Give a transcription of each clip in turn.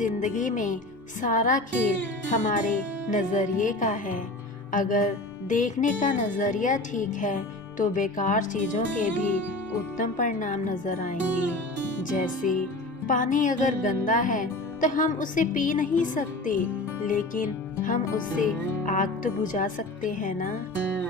जिंदगी में सारा खेल हमारे नज़रिए का है। अगर देखने का नज़रिया ठीक है तो बेकार चीज़ों के भी उत्तम परिणाम नज़र आएंगे। जैसे पानी अगर गंदा है तो हम उसे पी नहीं सकते, लेकिन हम उससे आग तो बुझा सकते हैं ना।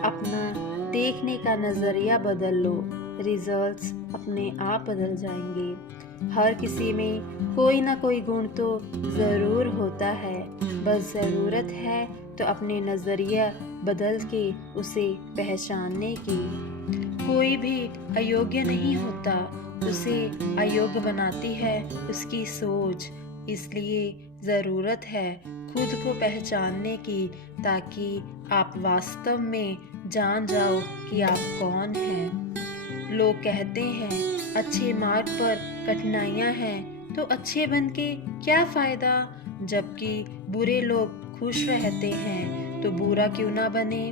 अपना देखने का नज़रिया बदल लो, रिजल्ट्स अपने आप बदल जाएंगे। हर किसी में कोई ना कोई गुण तो ज़रूर होता है, बस ज़रूरत है तो अपने नज़रिया बदल के उसे पहचानने की। कोई भी अयोग्य नहीं होता, उसे अयोग्य बनाती है उसकी सोच। इसलिए ज़रूरत है खुद को पहचानने की, ताकि आप वास्तव में जान जाओ कि आप कौन हैं। लोग कहते हैं अच्छे मार्ग पर कठिनाइयाँ हैं तो अच्छे बन के क्या फ़ायदा, जबकि बुरे लोग खुश रहते हैं तो बुरा क्यों ना बने।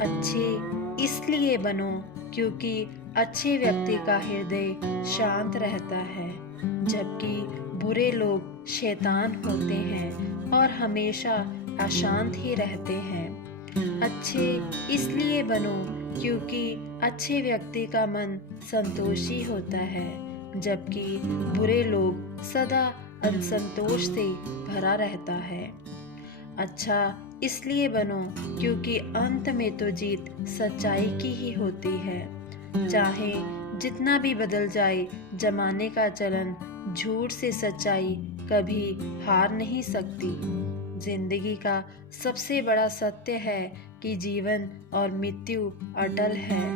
अच्छे इसलिए बनो क्योंकि अच्छे व्यक्ति का हृदय शांत रहता है, जबकि बुरे लोग शैतान होते हैं और हमेशा अशांत ही रहते हैं। अच्छे इसलिए बनो क्योंकि अच्छे व्यक्ति का मन संतोषी होता है, जबकि बुरे लोग सदा असंतोष से भरा रहता है। अच्छा इसलिए बनो क्योंकि अंत में तो जीत सच्चाई की ही होती है। चाहे जितना भी बदल जाए जमाने का चलन, झूठ से सच्चाई कभी हार नहीं सकती। जिंदगी का सबसे बड़ा सत्य है कि जीवन और मृत्यु अटल है,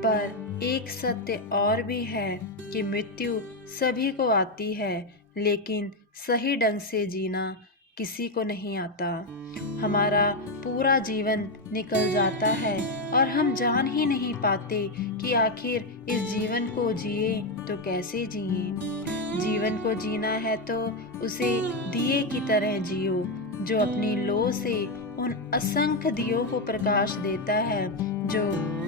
पर एक सत्य और भी है कि मृत्यु सभी को आती है, लेकिन सही ढंग से जीना किसी को नहीं आता। हमारा पूरा जीवन निकल जाता है और हम जान ही नहीं पाते कि आखिर इस जीवन को जिए तो कैसे जिए। जीवन को जीना है तो उसे दिए की तरह जियो, जो अपनी लौ से उन असंख्य दियों को प्रकाश देता है जो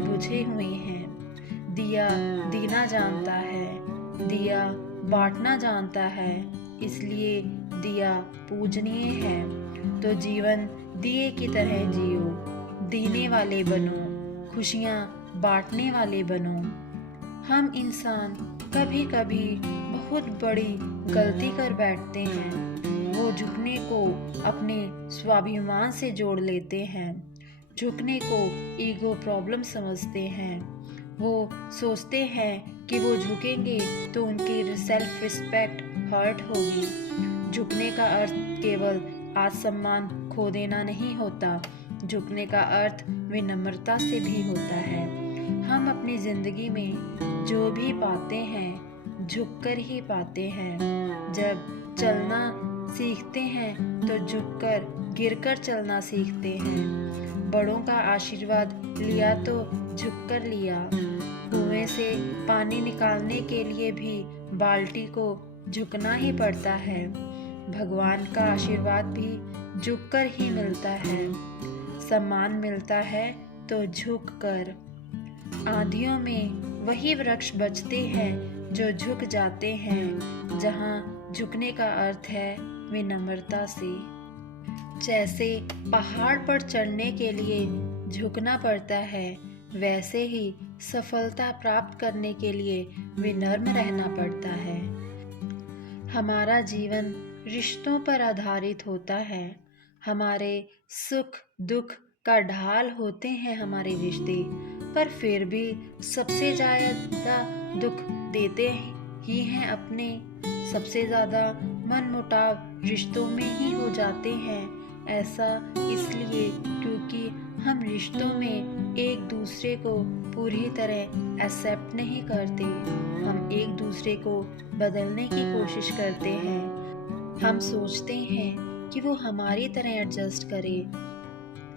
बुझे हुए हैं। दिया दीना जानता है, दिया बांटना जानता है, इसलिए दिया पूजनीय है। तो जीवन दिए की तरह जियो, देने वाले बनो, खुशियाँ बांटने वाले बनो। हम इंसान कभी कभी बहुत बड़ी गलती कर बैठते हैं। वो झुकने को अपने स्वाभिमान से जोड़ लेते हैं, झुकने को ईगो प्रॉब्लम समझते हैं। वो सोचते हैं कि वो झुकेंगे तो उनकी सेल्फ रिस्पेक्ट हर्ट होगी। झुकने का अर्थ केवल आत्मसम्मान खो देना नहीं होता, झुकने का अर्थ विनम्रता से भी होता है। हम अपनी जिंदगी में जो भी पाते हैं झुककर ही पाते हैं। जब चलना सीखते हैं तो झुककर गिरकर चलना सीखते हैं। बड़ों का आशीर्वाद लिया तो झुककर लिया। कुएं से पानी निकालने के लिए भी बाल्टी को झुकना ही पड़ता है। भगवान का आशीर्वाद भी झुककर ही मिलता है। सम्मान मिलता है तो झुककर। आंधियों में वही वृक्ष बचते हैं जो झुक जाते हैं, जहाँ झुकने का अर्थ है विनम्रता से। जैसे पहाड़ पर चढ़ने के लिए झुकना पड़ता है, वैसे ही सफलता प्राप्त करने के लिए विनम्र रहना पड़ता है। हमारा जीवन रिश्तों पर आधारित होता है। हमारे सुख दुख का ढाल होते हैं हमारे रिश्ते, पर फिर भी सबसे ज़्यादा दुख देते ही हैं अपने। सबसे ज़्यादा मनमुटाव रिश्तों में ही हो जाते हैं। ऐसा इसलिए क्योंकि हम रिश्तों में एक दूसरे को पूरी तरह एक्सेप्ट नहीं करते। हम एक दूसरे को बदलने की कोशिश करते हैं। हम सोचते हैं कि वो हमारी तरह एडजस्ट करे।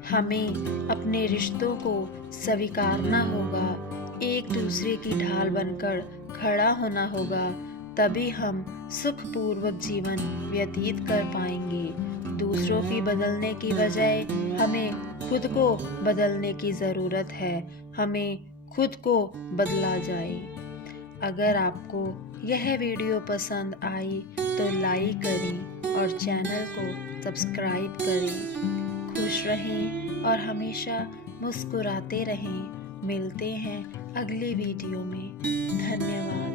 हमें अपने रिश्तों को स्वीकारना होगा, एक दूसरे की ढाल बनकर खड़ा होना होगा, तभी हम सुखपूर्वक जीवन व्यतीत कर पाएंगे। दूसरों की बदलने की बजाय हमें खुद को बदलने की ज़रूरत है। हमें खुद को बदला जाए। अगर आपको यह वीडियो पसंद आई तो लाइक करें, और चैनल को सब्सक्राइब करें। खुश रहें और हमेशा मुस्कुराते रहें। मिलते हैं अगली वीडियो में। धन्यवाद।